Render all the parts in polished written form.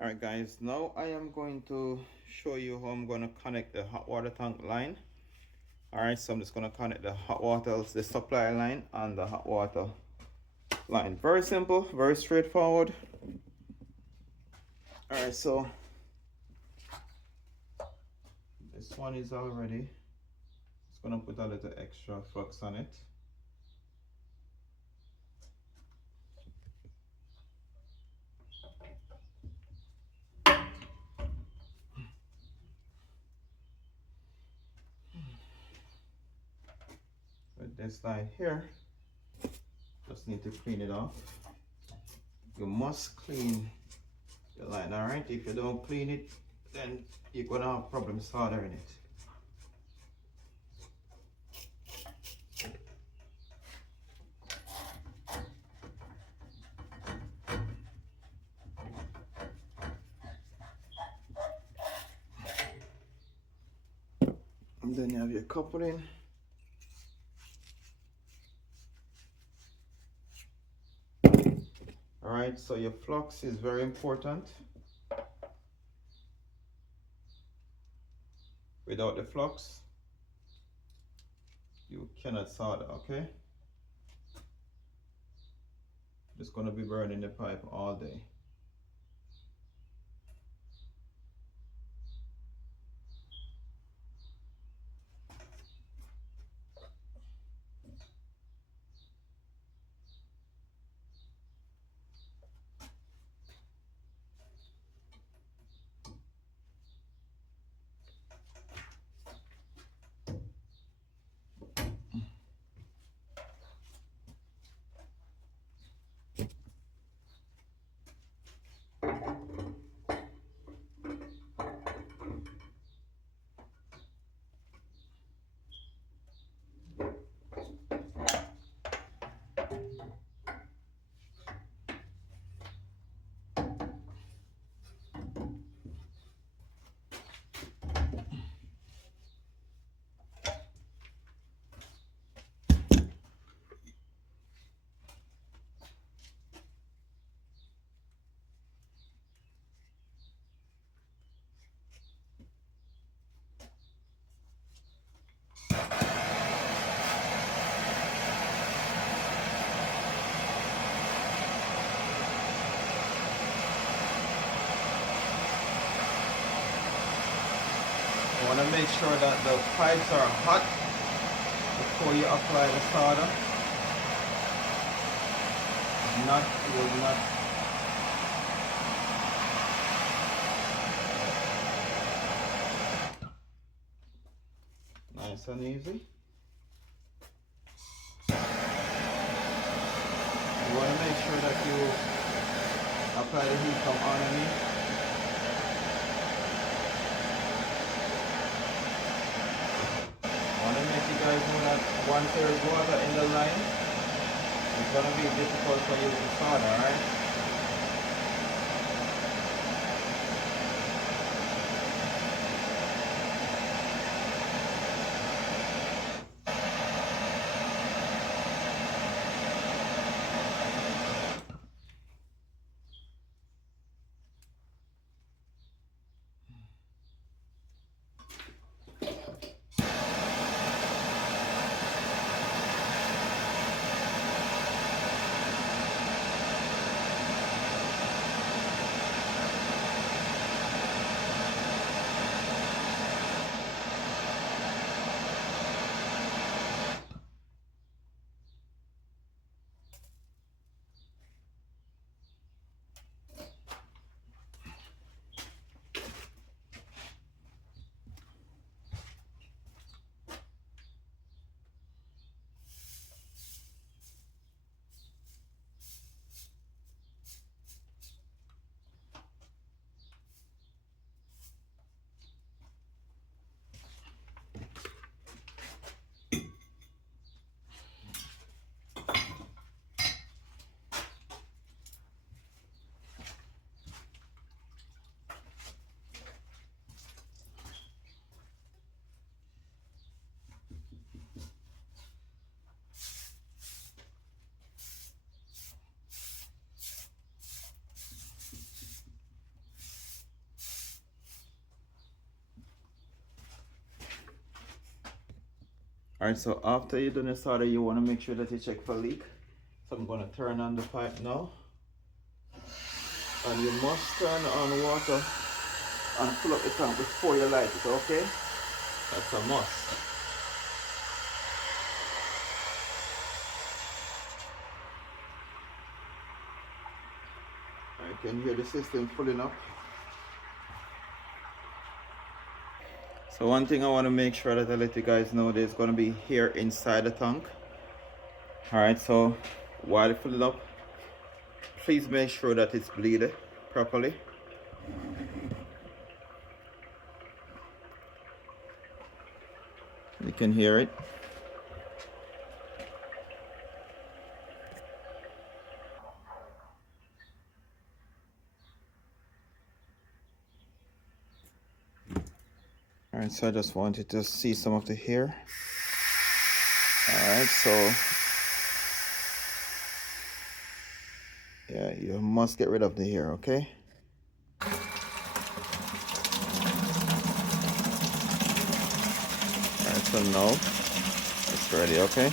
Alright guys, now I am going to show you how I'm going to connect the hot water tank line. Alright, so I'm just going to connect the hot water, the supply line and the hot water line. Very simple, very straightforward. Alright, so this one is already, it's going to put a little extra flux on it. With this line here, just need to clean it off. You must clean the line, alright? If you don't clean it, then you're gonna have problems soldering it. And then you have your coupling. Alright, so your flux is very important. Without the flux, you cannot solder, okay? It's gonna be burning the pipe all day. You want to make sure that the pipes are hot before you apply the solder. If not, it will not. Nice and easy. You want to make sure that you apply the heat from underneath. I want to make you guys know that once there is water in the line, it's going to be difficult for you to solder, alright? Alright, so after you do this order, you want to make sure that you check for leak. So I'm going to turn on the pipe now. And you must turn on water and fill up the tank before you light it, okay? That's a must. I can hear the system filling up. So one thing I want to make sure that I let you guys know, there's going to be hair inside the tank. Alright, so while it filling up, please make sure that it's bleeded properly. You can hear it. Alright, so I just wanted to see some of the hair. Alright, so yeah, you must get rid of the hair, okay? Alright, so now it's ready, okay?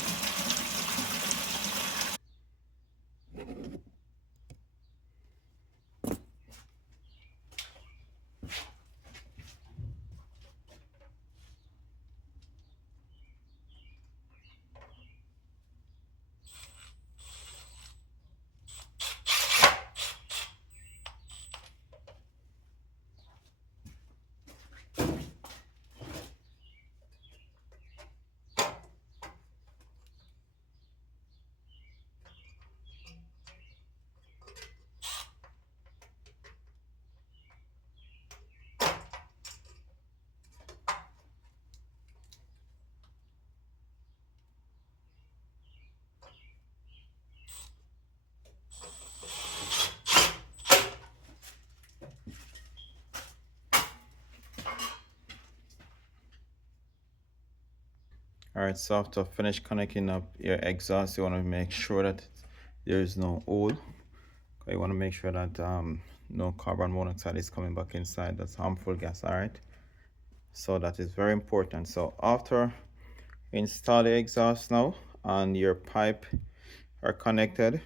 Alright, so after finish connecting up your exhaust, you want to make sure that there is no hole. You want to make sure that no carbon monoxide is coming back inside. That's harmful gas. Alright, so that is very important. So after install the exhaust now and your pipe are connected,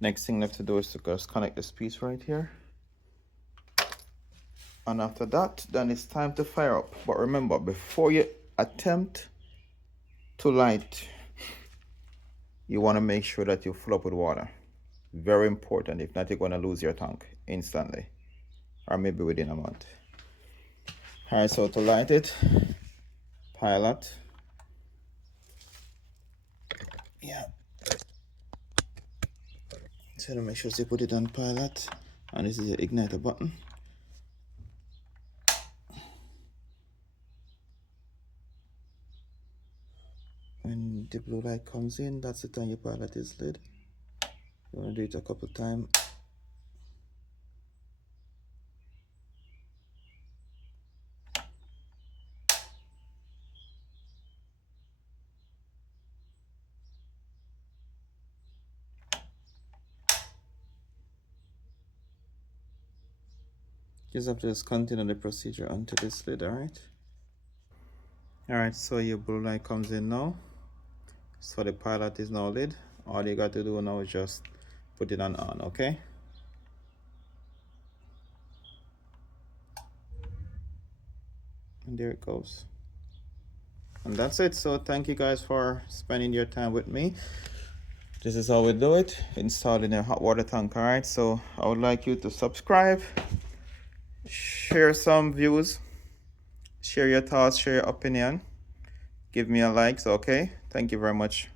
next thing left to do is to just connect this piece right here. And after that, then it's time to fire up. But remember, before you attempt to light, you want to make sure that you fill up with water. Very important. If not, you're going to lose your tank instantly, or maybe within a month. All right, so to light it, pilot. Yeah. So to make sure you put it on pilot, and this is the igniter button. When the blue light comes in, that's the time your pilot is lit. You want to do it a couple times. Just have to just continue the procedure until it's lit. Alright, so your blue light comes in now. So the pilot is now lit. All you got to do now is just put it on, okay? And there it goes. And that's it. So thank you guys for spending your time with me. This is how we do it, installing a hot water tank. Alright, so I would like you to subscribe, share some views, share your thoughts, share your opinion, give me a like. Okay, thank you very much.